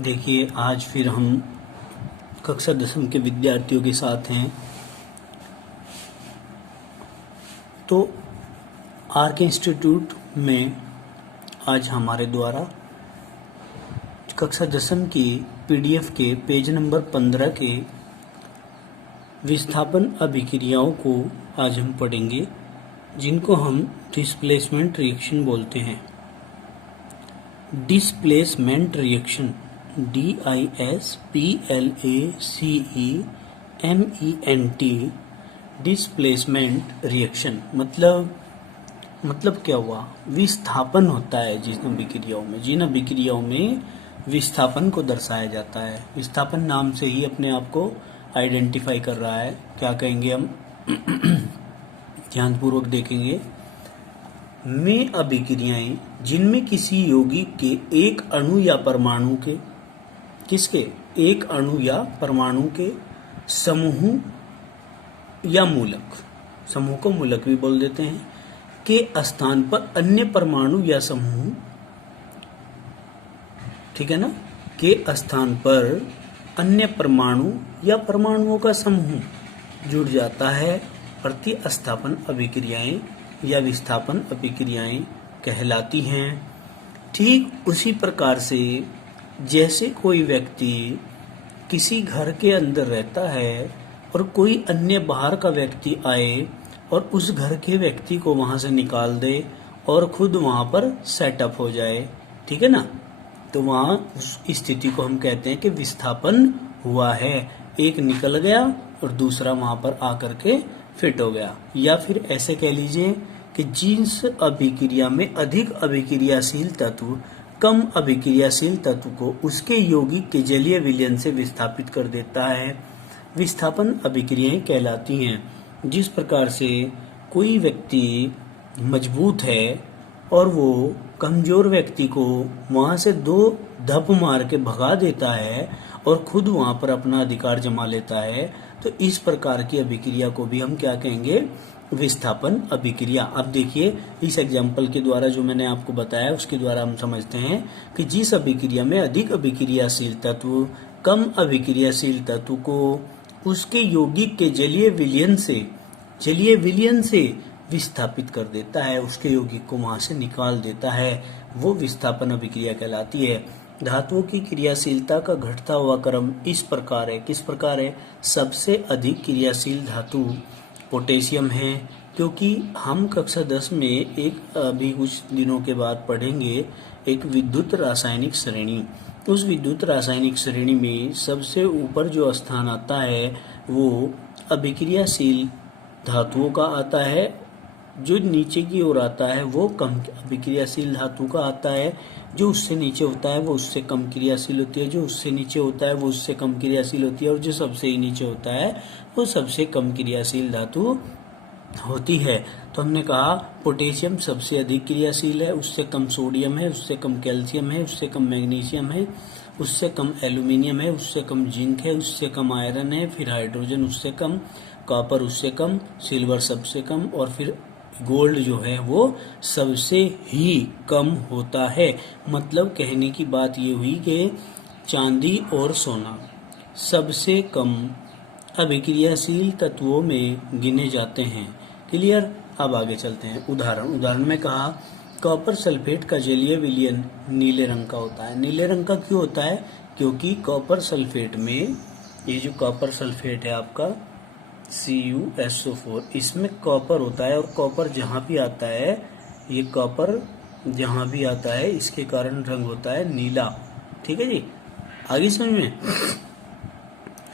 देखिए, आज फिर हम कक्षा 10वीं के विद्यार्थियों के साथ हैं। तो आर के इंस्टीट्यूट में आज हमारे द्वारा कक्षा 10वीं की पीडीएफ के पेज नंबर 15 के विस्थापन अभिक्रियाओं को आज हम पढ़ेंगे, जिनको हम डिस्प्लेसमेंट रिएक्शन बोलते हैं। Displacement reaction DISPLACEMENT displacement reaction मतलब क्या हुआ? विस्थापन होता है जिन अभिक्रियाओं में विस्थापन को दर्शाया जाता है। विस्थापन नाम से ही अपने आप को आइडेंटिफाई कर रहा है। क्या कहेंगे हम? ध्यानपूर्वक देखेंगे। में अभिक्रियाएं जिनमें किसी यौगिक के एक अणु या परमाणु के एक अणु या परमाणु के समूह या मूलक, समूह को मूलक भी बोल देते हैं, के स्थान पर अन्य परमाणु या समूह, ठीक है ना, के स्थान पर अन्य परमाणु या परमाणुओं का समूह जुड़ जाता है। प्रतिस्थापन अभिक्रियाएं या विस्थापन अभिक्रियाएं कहलाती हैं। ठीक उसी प्रकार से जैसे कोई व्यक्ति किसी घर के अंदर रहता है और कोई अन्य बाहर का व्यक्ति आए और उस घर के व्यक्ति को वहां से निकाल दे और खुद वहां पर सेटअप हो जाए, ठीक है ना, तो वहां उस स्थिति को हम कहते हैं कि विस्थापन हुआ है। एक निकल गया और दूसरा वहां पर आकर के फिट हो गया। या फिर ऐसे कह लीजिए कि जिस अभिक्रिया में अधिक अभिक्रियाशील तत्व कम अभिक्रियाशील तत्व को उसके यौगिक के जलीय विलयन से विस्थापित कर देता है, विस्थापन अभिक्रियाएं कहलाती हैं। जिस प्रकार से कोई व्यक्ति मजबूत है और वो कमजोर व्यक्ति को वहां से दो धप मार के भगा देता है और खुद वहां पर अपना अधिकार जमा लेता है, तो इस प्रकार की अभिक्रिया को भी हम क्या कहेंगे? विस्थापन अभिक्रिया। अब देखिए, इस एग्जाम्पल के द्वारा जो मैंने आपको बताया उसके द्वारा हम समझते हैं कि जिस अभिक्रिया में अधिक अभिक्रियाशील तत्व कम अभिक्रियाशील तत्व को उसके यौगिक के जलीय विलयन से विस्थापित कर देता है, उसके यौगिक को वहां से निकाल देता है, वो विस्थापन अभिक्रिया कहलाती है। धातुओं की क्रियाशीलता का घटता हुआ क्रम इस प्रकार है। किस प्रकार है? सबसे अधिक क्रियाशील धातु पोटेशियम है, क्योंकि हम कक्षा 10 में एक अभी कुछ दिनों के बाद पढ़ेंगे एक विद्युत रासायनिक श्रेणी। उस विद्युत रासायनिक श्रेणी में सबसे ऊपर जो स्थान आता है वो अभिक्रियाशील धातुओं का आता है, जो नीचे की ओर आता है वो कम अभिक्रियाशील धातु का आता है, जो उससे नीचे होता है वो उससे कम क्रियाशील होती है, जो उससे नीचे होता है वो उससे कम क्रियाशील होती है, और जो सबसे ही नीचे होता है वो सबसे कम क्रियाशील धातु होती है। तो हमने कहा पोटेशियम सबसे अधिक क्रियाशील है, उससे कम सोडियम है, उससे कम कैल्शियम है, उससे कम मैग्नीशियम है, उससे कम एल्यूमिनियम है, उससे कम जिंक है, उससे कम आयरन है, फिर हाइड्रोजन उससे कम, कॉपर उससे कम, सिल्वर सबसे कम, और फिर गोल्ड जो है वो सबसे ही कम होता है। मतलब कहने की बात ये हुई कि चांदी और सोना सबसे कम अभिक्रियाशील तत्वों में गिने जाते हैं। क्लियर? अब आगे चलते हैं। उदाहरण में कहा कॉपर सल्फेट का जलीय विलयन नीले रंग का होता है। नीले रंग का क्यों होता है? क्योंकि कॉपर सल्फेट में, ये जो कॉपर सल्फेट है आपका CuSO4, इसमें कॉपर होता है, और कॉपर जहाँ भी आता है, ये कॉपर जहाँ भी आता है इसके कारण रंग होता है नीला। ठीक है जी, आगे समझ में?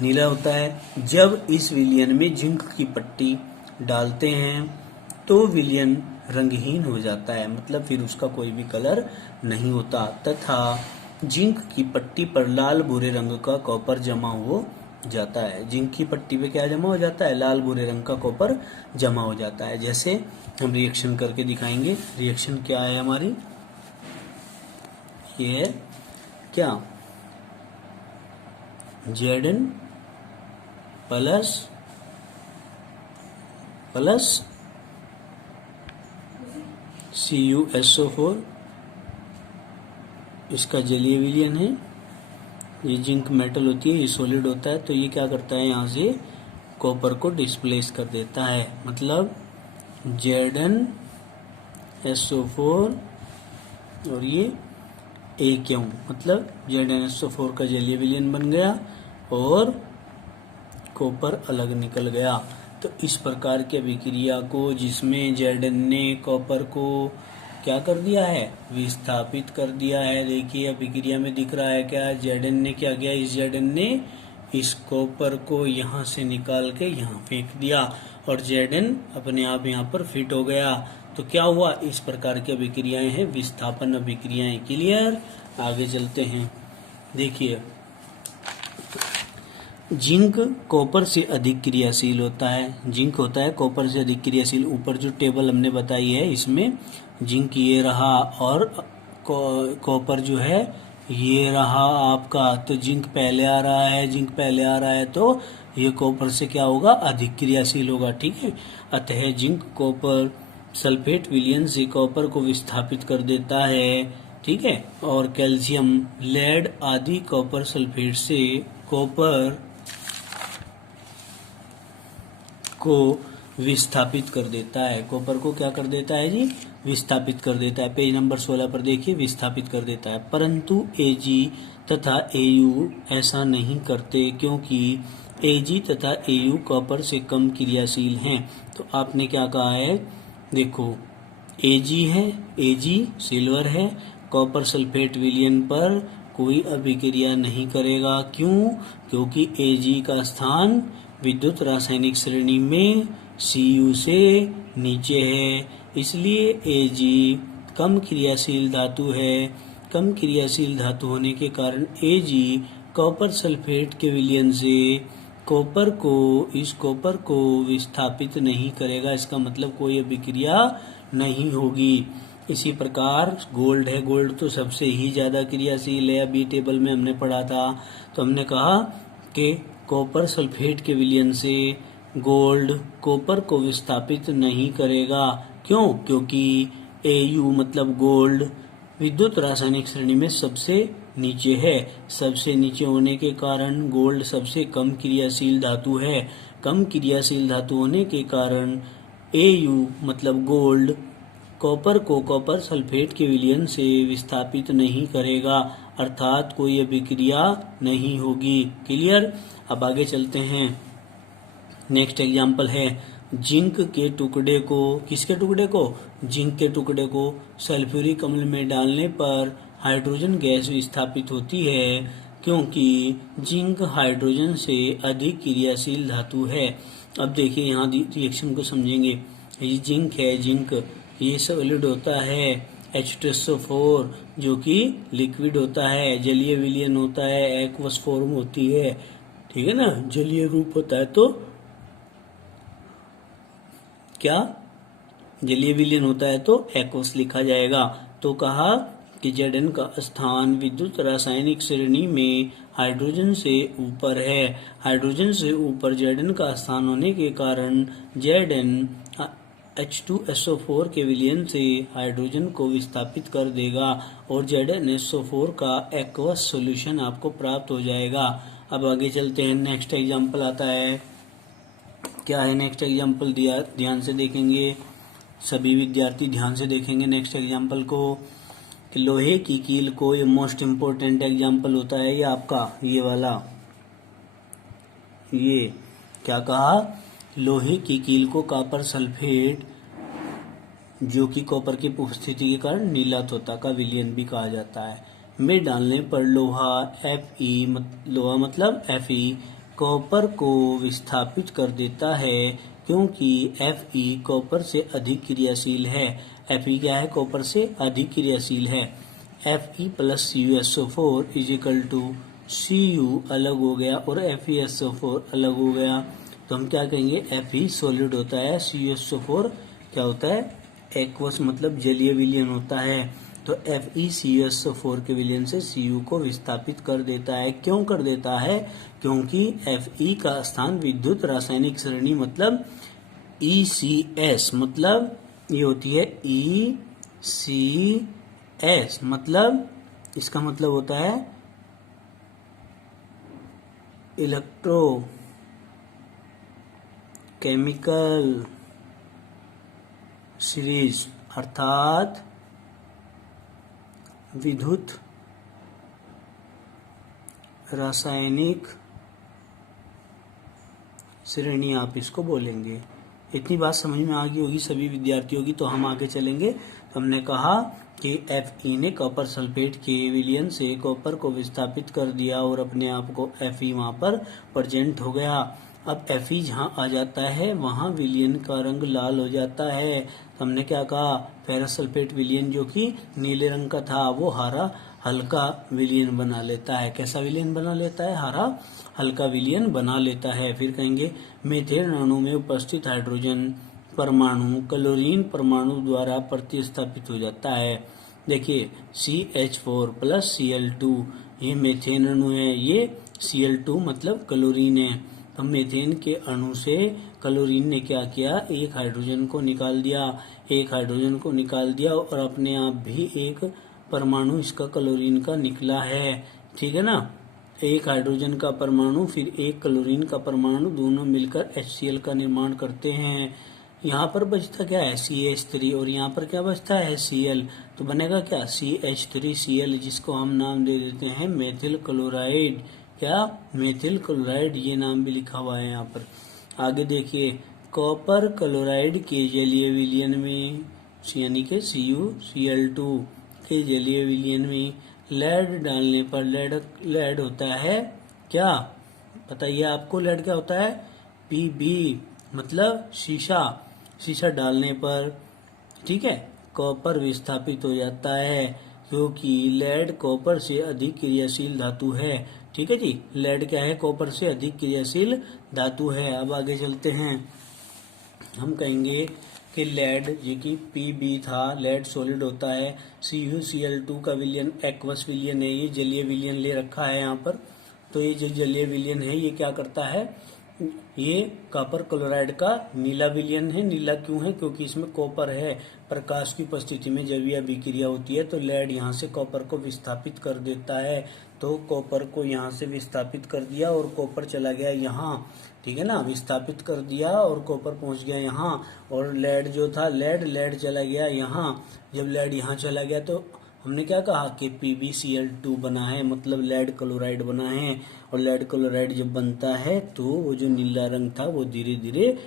नीला होता है। जब इस विलयन में जिंक की पट्टी डालते हैं तो विलयन रंगहीन हो जाता है, मतलब फिर उसका कोई भी कलर नहीं होता, तथा जिंक की पट्टी पर लाल भूरे रंग का कॉपर जमा हो जाता है। जिंक की पट्टी पे क्या जमा हो जाता है? लाल भूरे रंग का कॉपर जमा हो जाता है। जैसे हम रिएक्शन करके दिखाएंगे। रिएक्शन क्या है हमारी? ये है क्या? Zn प्लस CuSO4, इसका जलीय विलयन है, ये जिंक मेटल होती है, ये सॉलिड होता है, तो ये क्या करता है, यहाँ से कॉपर को डिस्प्लेस कर देता है, मतलब ZnSO4 और ये AQ, मतलब ZnSO4 का जलीय विलयन बन गया और कॉपर अलग निकल गया। तो इस प्रकार की अभिक्रिया को, जिसमें Zn ने कॉपर को क्या कर दिया है, विस्थापित कर दिया है। देखिए अभिक्रिया में दिख रहा है क्या, Zn ने क्या किया, इस Zn ने इस कॉपर को यहाँ से निकाल के यहाँ फेंक दिया और Zn अपने आप यहाँ पर फिट हो गया। तो क्या हुआ, इस प्रकार की अभिक्रियाएं हैं विस्थापन अभिक्रियाएं। क्लियर, आगे चलते हैं। देखिए जिंक कॉपर से अधिक क्रियाशील होता है, जिंक होता है कॉपर से अधिक क्रियाशील। ऊपर जो टेबल हमने बताई है इसमें जिंक ये रहा और कॉपर जो है ये रहा आपका, तो जिंक पहले आ रहा है, जिंक पहले आ रहा है तो ये कॉपर से क्या होगा, अधिक क्रियाशील होगा। ठीक है, अतः जिंक कॉपर सल्फेट विलयन से कॉपर को विस्थापित कर देता है। ठीक है, और कैल्शियम लेड आदि कॉपर सल्फेट से कॉपर को विस्थापित कर देता है। कॉपर को क्या कर देता है जी, विस्थापित कर देता है। पेज नंबर 16 पर देखिए, विस्थापित कर देता है। परंतु Ag तथा Au ऐसा नहीं करते, क्योंकि Ag तथा Au कॉपर से कम क्रियाशील हैं। तो आपने क्या कहा है, देखो Ag है, Ag सिल्वर है, कॉपर सल्फेट विलयन पर कोई अभिक्रिया नहीं करेगा। क्यों, क्योंकि Ag का स्थान विद्युत रासायनिक श्रेणी में Cu से नीचे है, इसलिए Ag कम क्रियाशील धातु है। कम क्रियाशील धातु होने के कारण Ag कॉपर सल्फेट के विलयन से इस कॉपर को विस्थापित नहीं करेगा। इसका मतलब कोई अभिक्रिया नहीं होगी। इसी प्रकार गोल्ड है, गोल्ड तो सबसे ही ज्यादा क्रियाशील है। अभी टेबल में हमने पढ़ा था, तो हमने कहा कि कॉपर सल्फेट के विलयन से गोल्ड कॉपर को विस्थापित नहीं करेगा। क्यों, क्योंकि Au मतलब गोल्ड विद्युत रासायनिक श्रेणी में सबसे नीचे है। सबसे नीचे होने के कारण गोल्ड सबसे कम क्रियाशील धातु है। कम क्रियाशील धातु होने के कारण Au मतलब गोल्ड कॉपर को कॉपर सल्फेट के विलयन से विस्थापित नहीं करेगा, अर्थात कोई अभिक्रिया नहीं होगी। क्लियर, अब आगे चलते हैं। नेक्स्ट एग्जाम्पल है, जिंक के टुकड़े को, किसके टुकड़े को, जिंक के टुकड़े को सल्फ्यूरिक अम्ल में डालने पर हाइड्रोजन गैस विस्थापित होती है, क्योंकि जिंक हाइड्रोजन से अधिक क्रियाशील धातु है। अब देखिए यहाँ रिएक्शन को समझेंगे। ये जिंक है, जिंक ये सॉलिड होता है, H2SO4 जो कि लिक्विड होता है, जलीय विलयन होता है, एक्वस फॉर्म होती है। ठीक है ना, जलीय रूप होता है तो क्या, जलीय विलयन होता है तो एक्वस लिखा जाएगा। तो कहा कि Zn का स्थान विद्युत रासायनिक श्रेणी में हाइड्रोजन से ऊपर है। हाइड्रोजन से ऊपर Zn का स्थान होने के कारण Zn H2SO4 के विलयन से हाइड्रोजन को विस्थापित कर देगा और ZnSO4 का एक्वस सॉल्यूशन आपको प्राप्त हो जाएगा। अब आगे चलते हैं। नेक्स्ट एग्जांपल आता है, क्या है नेक्स्ट एग्जांपल, ध्यान से देखेंगे सभी विद्यार्थी, ध्यान से देखेंगे नेक्स्ट एग्जांपल को। कि लोहे की कील को, ये मोस्ट इम्पोर्टेंट एग्जांपल होता है ये आपका, ये वाला, ये क्या कहा, लोहे की कील को कॉपर सल्फेट जो कि कॉपर की उपस्थिति के कारण नीला तोता का विलयन भी कहा जाता है, में डालने पर लोहा लोहा मतलब Fe कॉपर को विस्थापित कर देता है, क्योंकि Fe कॉपर से अधिक क्रियाशील है। Fe क्या है, कॉपर से अधिक क्रियाशील है। Fe plus CuSO4 is equal to Cu अलग हो गया और FeSO4 अलग हो गया, तो हम क्या कहेंगे, Fe सॉलिड होता है, CuSO4 क्या होता है, एक्वस मतलब जलीय विलयन होता है। तो Fe CuSO4 के विलयन से Cu को विस्थापित कर देता है। क्यों कर देता है, क्योंकि Fe का स्थान विद्युत रासायनिक श्रेणी मतलब ECS, मतलब ये होती है ECS, मतलब इसका मतलब होता है इलेक्ट्रो केमिकल सीरीज अर्थात विद्युत रासायनिक श्रेणी आप इसको बोलेंगे। इतनी बात समझ में आ गई होगी सभी विद्यार्थियों की। तो हम आगे चलेंगे। तो हमने कहा कि Fe ने कॉपर सल्फेट के विलयन से कॉपर को विस्थापित कर दिया और अपने आप को Fe वहां पर प्रेजेंट हो गया। अब Fe जहां आ जाता है वहां विलयन का रंग लाल हो जाता है। तो हमने क्या कहा, फेरस सल्फेट विलयन जो कि नीले रंग का था वो हरा हल्का विलयन बना लेता है। कैसा विलयन बना लेता है? हरा हल्का विलयन बना लेता है। फिर कहेंगे मीथेन अणु में उपस्थित हाइड्रोजन परमाणु क्लोरीन परमाणु द्वारा प्रतिस्थापित हो जाता है। देखिए CH4 प्लस Cl2 ये मीथेन अणु है, ये Cl2 मतलब क्लोरीन है। तो मीथेन के अणु से क्लोरीन ने क्या किया, एक हाइड्रोजन को निकाल दिया और अपने आप भी एक परमाणु इसका क्लोरीन का निकला है। ठीक है ना, एक हाइड्रोजन का परमाणु फिर एक क्लोरीन का परमाणु दोनों मिलकर HCl का निर्माण करते हैं। यहाँ पर बचता क्या है CH3 और यहाँ पर क्या बचता है Cl। तो बनेगा क्या CH3Cl, जिसको हम नाम दे देते हैं मेथिल क्लोराइड। क्या? मेथिल क्लोराइड, ये नाम भी लिखा हुआ है यहाँ पर। आगे देखिए कॉपर क्लोराइड के जलीय विलयन में यानी कि CuCl2 के जलीय विलयन में लेड डालने पर लेड होता है क्या? बताइए आपको लेड क्या होता है? Pb मतलब शीशा डालने पर, ठीक है, कॉपर विस्थापित हो जाता है क्योंकि लेड कॉपर से अधिक क्रियाशील धातु है। ठीक है जी, लेड क्या है? कॉपर से अधिक क्रियाशील धातु है। अब आगे चलते हैं। हम कहेंगे कि लेड जो कि Pb था, लेड सॉलिड होता है। CuCl2 का विलयन एक्वस विलयन है, ये जलीय विलयन ले रखा है यहाँ पर। तो ये जो जलीय विलयन है ये क्या करता है, ये कॉपर क्लोराइड का नीला विलयन है। नीला क्यों है? क्योंकि इसमें कॉपर है। प्रकाश की उपस्थिति में जब यह अभिक्रिया होती है तो लेड यहाँ से कॉपर को विस्थापित कर देता है। तो कॉपर को यहाँ से विस्थापित कर दिया और कॉपर चला गया यहाँ। ठीक है ना, विस्थापित कर दिया और कॉपर पहुंच गया यहाँ। और लेड जो था लेड चला गया यहाँ। जब लेड यहाँ चला गया तो हमने क्या कहा कि PbCl2 बना है, मतलब लेड क्लोराइड बना है। और लेड क्लोराइड जब बनता है तो वो जो नीला रंग था वो धीरे धीरे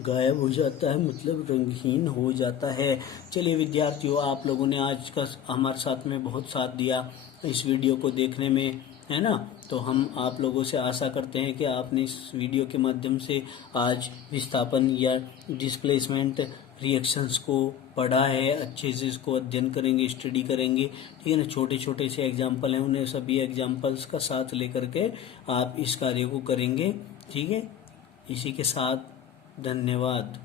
गायब हो जाता है, मतलब रंगहीन हो जाता है। चलिए विद्यार्थियों, आप लोगों ने आज का हमारे साथ में बहुत साथ दिया इस वीडियो को देखने में, है ना। तो हम आप लोगों से आशा करते हैं कि आपने इस वीडियो के माध्यम से आज विस्थापन या डिस्प्लेसमेंट रिएक्शंस को पढ़ा है, अच्छे से इसको अध्ययन करेंगे, स्टडी करेंगे। ठीक है ना, छोटे छोटे से एग्जाम्पल हैं, उन्हें सभी एग्जाम्पल्स का साथ लेकर के आप इस कार्य को करेंगे। ठीक है, इसी के साथ धन्यवाद।